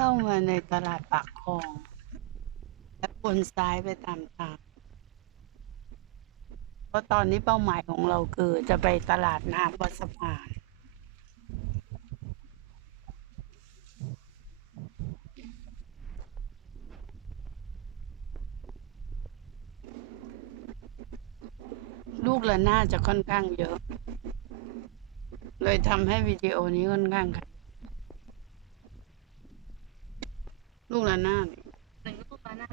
เข้ามาในตลาดปากคลอง และวนซ้ายไปตามทางเพราะตอนนี้เป้าหมายของเราคือจะไปตลาดน้ำวัดสะพานลูกละน่าจะค่อนข้างเยอะ เลยทำให้วิดีโอนี้ค่อนข้างค่ะ ลูกละนาดหนึ่งลูกละนา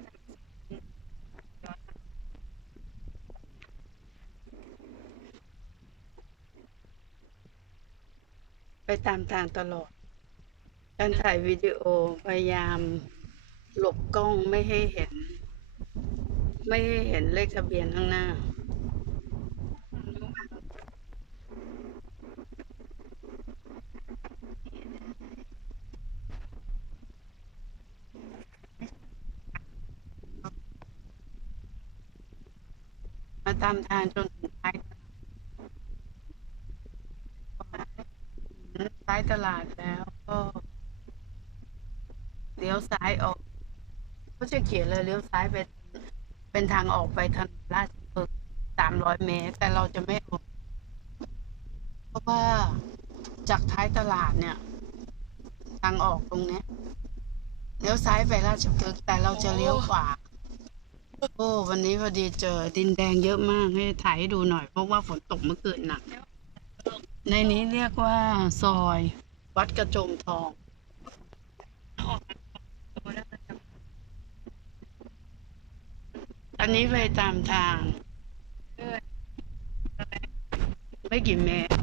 ไปตามทางตลอด การถ่ายวิดีโอพยายาม หลบกล้องไม่ให้เห็น ไม่ให้เห็นเลขทะเบียนข้างหน้า ตามทางจนถึงท้ายตลาดท้ายตลาดแล้วก็เลี้ยวซ้ายออกเขาจะเขียนเลยเลี้ยวซ้ายไปเป็นทางออกไปถนนราชพฤกษ์สามร้อยเมตร แต่เราจะไม่ออก เพราะว่าจากท้ายตลาดเนี่ย ทางออกตรงเนี้ยเลี้ยวซ้ายไปราชพฤกษ์แต่เราจะเลี้ยวขวา โอ้วันนี้พอดีเจอดินแดงเยอะมากให้ถ่ายให้ดูหน่อย เพราะว่าฝนตกเมื่อคืนหนัก ในนี้เรียกว่าซอย วัดกระโจมทองอันนี้ไปตามทาง ไม่กี่เมตร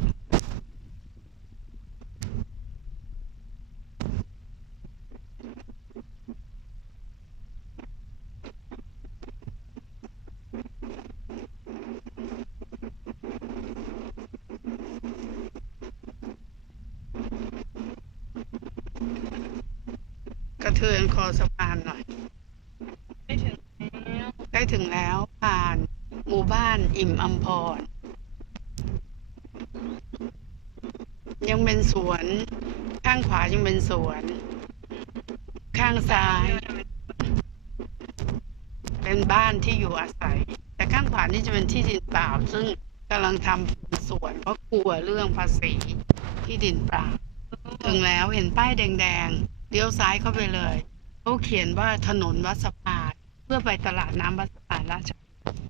กระเทือนคอสะพานหน่อยไม่ถึงแล้วใกล้ถึงแล้วผ่านหมู่บ้านอิ่มอัมพร ยังเป็นสวน ข้างขวายังเป็นสวน ข้างซ้าย เป็นบ้านที่อยู่อาศัย แต่ข้างขวานี่จะเป็นที่ดินเปล่า ซึ่งกำลังทำสวนเพราะกลัวเรื่องภาษีที่ดินเปล่า ถึงแล้วเห็นป้ายแดงๆ เลี้ยวซ้ายเข้าไปเลยเขาเขียนว่าถนนวัดสะพานเพื่อไปตลาดน้ำวัดสะพานราชพฤกษ์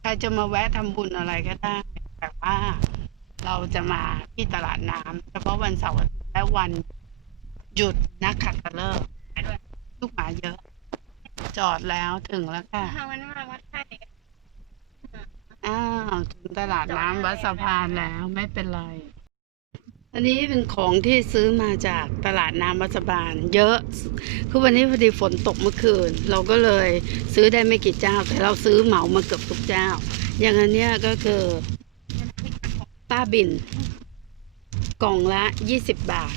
ใครจะมาแวะทำบุญอะไรก็ได้แต่ว่าเราจะมาที่ตลาดน้ำเฉพาะวันเสาร์อาทิตย์และวันหยุดนักขัตฤกษ์หายด้วยลูกหมาเยอะ จอดแล้วถึงแล้วค่ะทางมันมาวัดไข้อ้าว ถึงตลาดน้ำวัดสะพานแล้วไม่เป็นไร อันนี้เป็นของที่ซื้อมาจากตลาดน้ำวัสะพานเยอะ คือวันนี้พอดีฝนตกเมื่อคืน เราก็เลยซื้อได้ไม่กี่เจ้า แต่เราซื้อเหมามาเกือบทุกเจ้า อย่างอันเนี้ยก็คือป้าบิน กล่องละยี่สิบบาท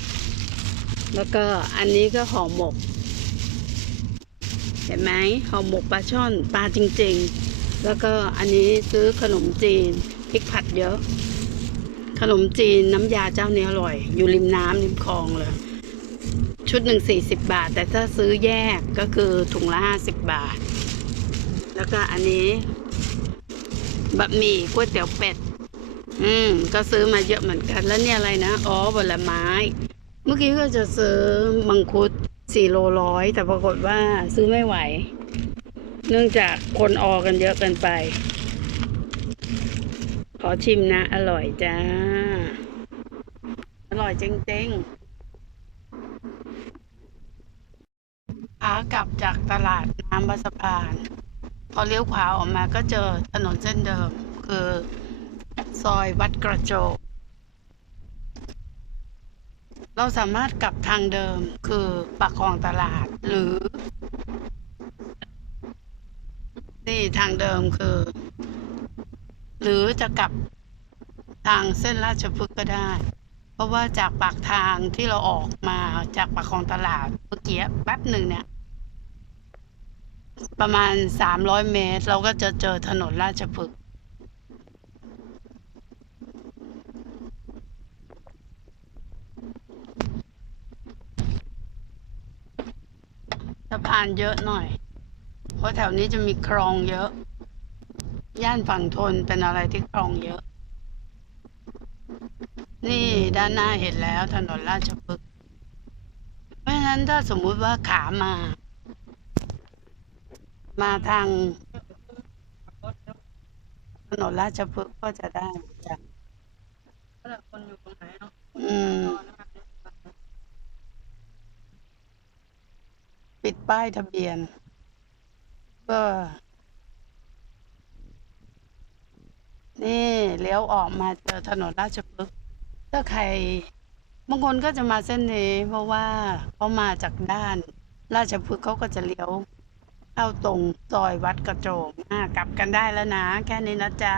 แล้วก็อันนี้ก็ห่อหมก เห็นไหมห่อหมกปลาช่อนปลาจริง ๆ แล้วก็อันนี้ซื้อขนมจีนพริกผัดเยอะ ขนมจีนน้ำยาเจ้านี้อร่อย อยู่ริมน้ำริมคลองเลย ชุดหนึ่งสี่สิบบาท แต่ถ้าซื้อแยกก็คือถุงละห้าสิบบาท แล้วก็อันนี้บะหมี่ก๋วยเตี๋ยวเป็ด อืม ก็ซื้อมาเยอะเหมือนกัน แล้วเนี่ยอะไรนะ อ๋อผลไม้ เมื่อกี้ก็จะซื้อมังคุดสี่โลร้อยแต่ปรากฏว่าซื้อไม่ไหว เนื่องจากคนออกันเยอะเกินไป อชิมนะ อร่อยจ้า อร่อยจริงๆขากลับจากตลาดน้ำบาสะพาน พอเลี้ยวขวาออกมาก็เจอถนนเส้นเดิม คือซอยวัดกระโจกเราสามารถกลับทางเดิมคือปากคลองตลาดหรือ นี่ทางเดิมคือ หรือจะกลับทางเส้นราชพฤกษ์ก็ได้ เพราะว่าจากปากทางที่เราออกมาจากปากของตลาดเมื่อกี้แป๊บหนึ่งเนี่ย ประมาณสามร้อยเมตร เราก็จะเจอถนนราชพฤกษ์สะพานเยอะหน่อย เพราะแถวนี้จะมีคลองเยอะ ย่านฝั่งทนเป็นอะไรที่คลองเยอะ นี่ด้านหน้าเห็นแล้วถนนราชพฤกษ์เพราะฉะนั้นถ้าสมมุติว่าขามา มาทางรถแล้วถนนราชพฤกษ์ก็จะได้จ้ะก็เลยคนอยู่ตรงไหนเนาะอืมตอนนั้นปิดป้ายทะเบียน ก็ นี่เลี้ยวออกมาเจอถนนราชพฤกษ์ถ้าใครบางคนก็จะมาเส้นนี้ เพราะว่าเขามาจากด้าน ราชพฤกษ์เขาก็จะเลี้ยวเข้าตรงซอยวัดกระโจมกลับกันได้แล้วนะ แค่นี้นะจ๊ะ